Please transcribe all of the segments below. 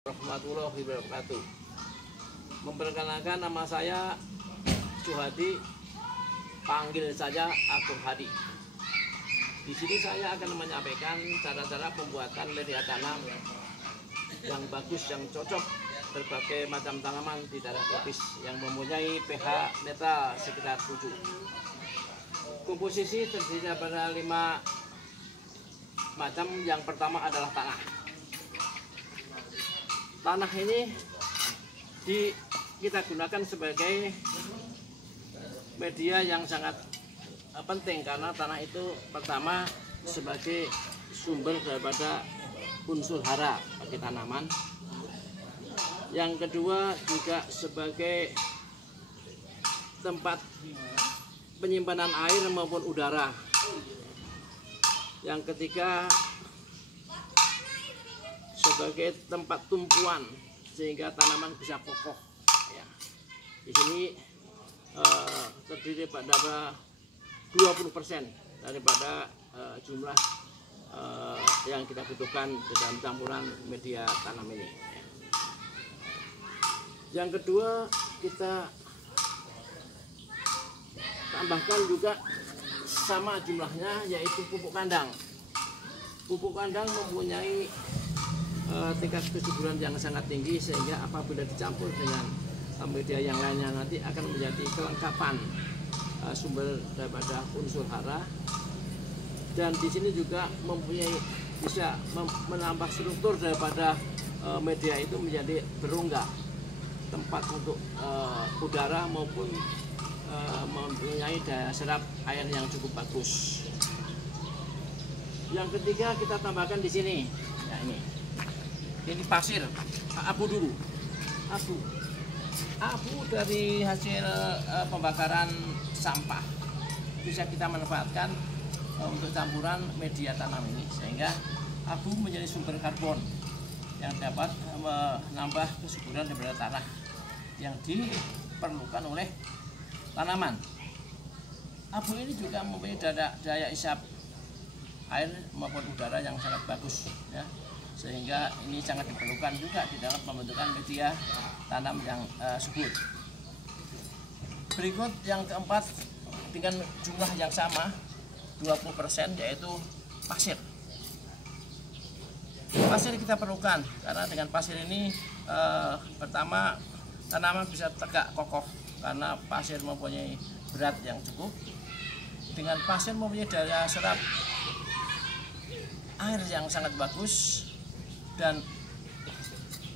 Warahmatullahi wabarakatuh. Memperkenalkan, nama saya Suhadi, panggil saja Agung Hadi. Di sini saya akan menyampaikan cara-cara pembuatan media tanam yang bagus, yang cocok berbagai macam tanaman di daerah tropis yang mempunyai pH netral sekitar 7. Komposisi terdiri pada 5 macam. Yang pertama adalah tanah. Tanah ini kita gunakan sebagai media yang sangat penting, karena tanah itu pertama sebagai sumber daripada unsur hara bagi tanaman. Yang kedua juga sebagai tempat penyimpanan air maupun udara. Yang ketiga sebagai tempat tumpuan sehingga tanaman bisa kokoh. Ya. Di sini terdiri pada 20% daripada jumlah yang kita butuhkan dalam campuran media tanam ini. Yang kedua, kita tambahkan juga sama jumlahnya, yaitu pupuk kandang. Pupuk kandang mempunyai tingkat kesuburan yang sangat tinggi, sehingga apabila dicampur dengan media yang lainnya nanti akan menjadi kelengkapan sumber daripada unsur hara. Dan di sini juga bisa menambah struktur daripada media itu menjadi berongga, tempat untuk udara maupun mempunyai daya serap air yang cukup bagus. Yang ketiga, kita tambahkan di sini. Nah, ini pasir, abu dulu. Abu dari hasil pembakaran sampah bisa kita manfaatkan untuk campuran media tanam ini, sehingga abu menjadi sumber karbon yang dapat menambah kesuburan daripada tanah yang diperlukan oleh tanaman. Abu ini juga mempunyai daya isap air maupun udara yang sangat bagus, ya, sehingga ini sangat diperlukan juga di dalam pembentukan media tanam yang subur. Berikut yang keempat, dengan jumlah yang sama 20%, yaitu pasir. Pasir kita perlukan karena dengan pasir ini pertama tanaman bisa tegak kokoh, karena pasir mempunyai berat yang cukup. Dengan pasir mempunyai daya serap air yang sangat bagus, dan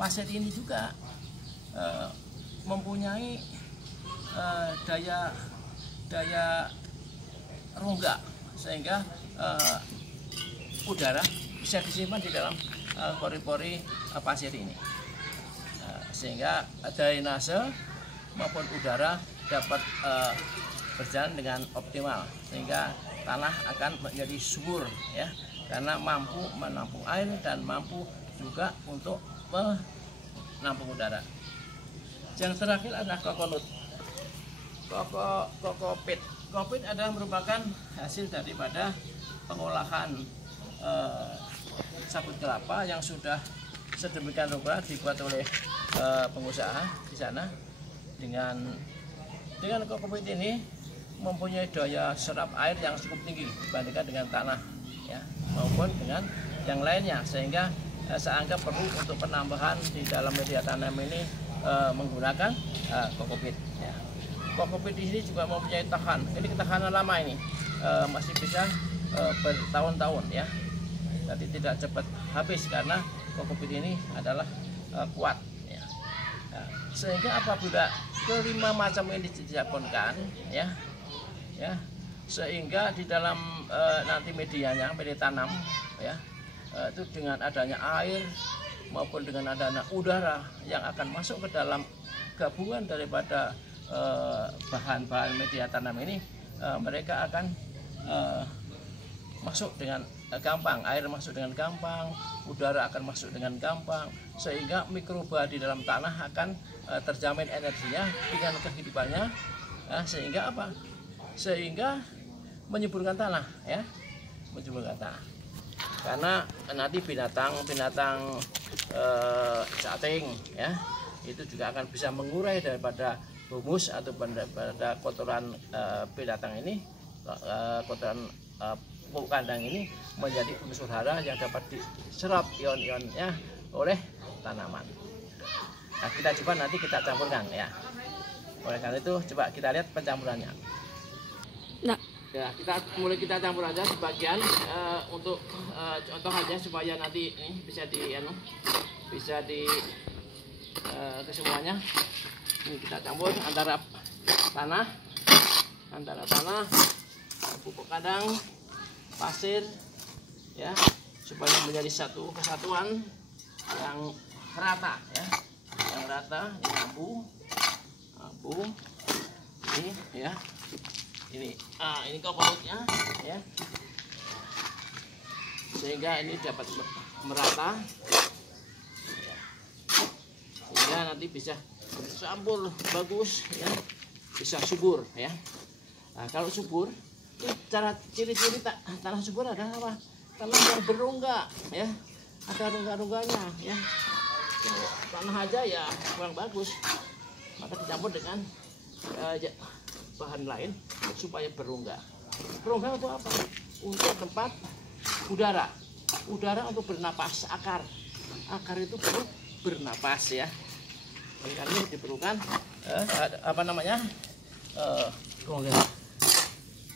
pasir ini juga mempunyai daya rongga, sehingga udara bisa disimpan di dalam pori-pori pasir ini, sehingga drainase maupun udara dapat berjalan dengan optimal, sehingga tanah akan menjadi subur, ya, karena mampu menampung air dan mampu juga untuk menampung udara. Yang terakhir adalah kokonut. Kokopit. Kokopit adalah merupakan hasil daripada pengolahan sabut kelapa yang sudah sedemikian rupa dibuat oleh pengusaha di sana. Dengan kokopit ini mempunyai daya serap air yang cukup tinggi dibandingkan dengan tanah, ya, maupun dengan yang lainnya, sehingga saya anggap perlu untuk penambahan di dalam media tanam ini menggunakan kokopit. Ya. Kokopit di sini juga mempunyai ini ketahanan lama, ini masih bisa bertahun-tahun, ya. Jadi tidak cepat habis karena kokopit ini adalah kuat, ya. Nah, sehingga apabila kelima macam ini dijagonkan, ya, sehingga di dalam nanti media tanam, ya, itu dengan adanya air maupun dengan adanya udara yang akan masuk ke dalam gabungan daripada bahan-bahan media tanam ini, mereka akan masuk dengan gampang, air masuk dengan gampang, udara akan masuk dengan gampang, sehingga mikroba di dalam tanah akan terjamin energinya dengan kehidupannya, sehingga apa? Sehingga menyuburkan tanah, ya, menyuburkan tanah. karena nanti binatang cacing ya itu juga akan bisa mengurai daripada humus atau pada kotoran binatang ini, kotoran pupuk kandang ini menjadi unsur hara yang dapat diserap ion-ionnya oleh tanaman. Nah, kita coba nanti kita campurkan ya. Oleh karena itu coba kita lihat pencampurannya. Nah, ya kita campur aja sebagian untuk contoh aja supaya nanti ini bisa di kesemuanya. Ini kita campur antara tanah pupuk kandang, pasir ya, supaya menjadi satu kesatuan yang rata ya, yang rata. Ini abu ini ya, ini kokolotnya ya, sehingga ini dapat merata ya, sehingga nanti bisa bercampur bagus ya, bisa subur ya. Nah, kalau subur, cara ciri-ciri tanah subur adalah apa? Tanah yang berrongga ya, ada rongga-rongganya ya. Tanah aja ya kurang bagus, maka dicampur dengan bahan lain supaya berrongga. Berrongga untuk apa? Untuk tempat udara untuk bernapas. Akar itu perlu bernapas ya. Oleh karena itu diperlukan rongga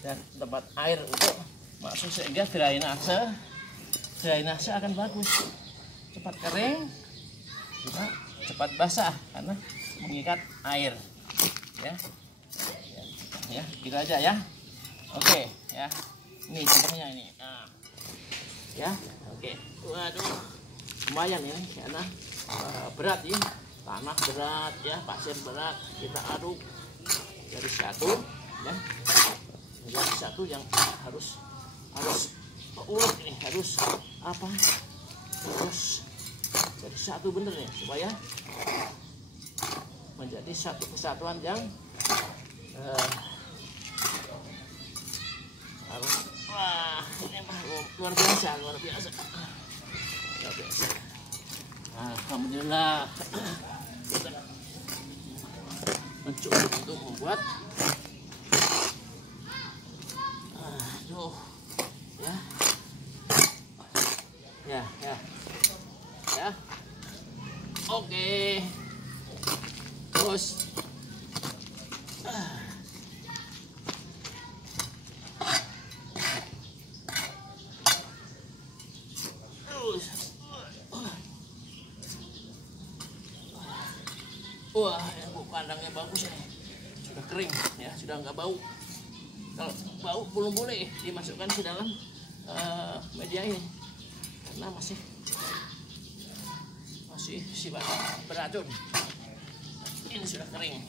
dan tempat air untuk masuk, sehingga drainase akan bagus, cepat kering juga cepat basah karena mengikat air ya gitu aja ya. Oke ya, ini contohnya ini. Nah, ya oke. Waduh, lumayan ini karena berat ini, tanah berat ya, pasir berat, kita aduk jadi satu ya, menjadi satu yang harus urut ini, harus jadi satu bener ya, supaya menjadi satu kesatuan yang harus, wah ini mah luar biasa. Alhamdulillah kita mencoba untuk membuat ya oke. Terus wah, pupuk kandangnya bagus ini, sudah kering ya, sudah nggak bau. Kalau bau belum boleh dimasukkan ke dalam media ini karena masih sifatnya beracun. Ini sudah kering.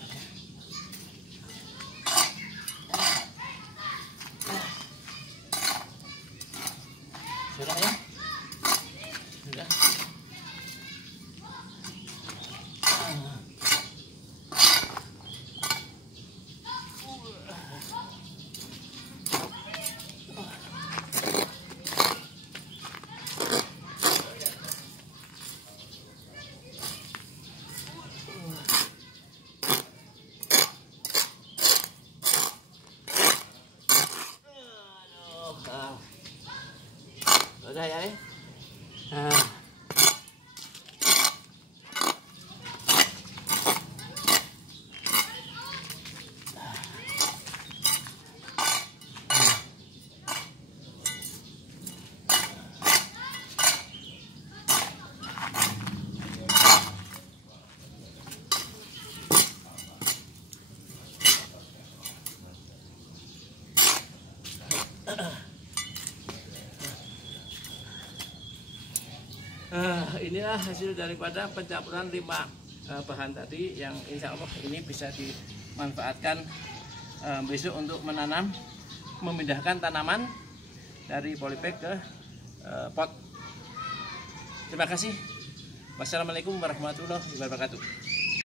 Sudah ya, sudah. Udah ya nih. Inilah hasil daripada pencampuran 5 bahan tadi yang insya Allah ini bisa dimanfaatkan besok untuk menanam, memindahkan tanaman dari polybag ke pot. Terima kasih. Wassalamualaikum warahmatullahi wabarakatuh.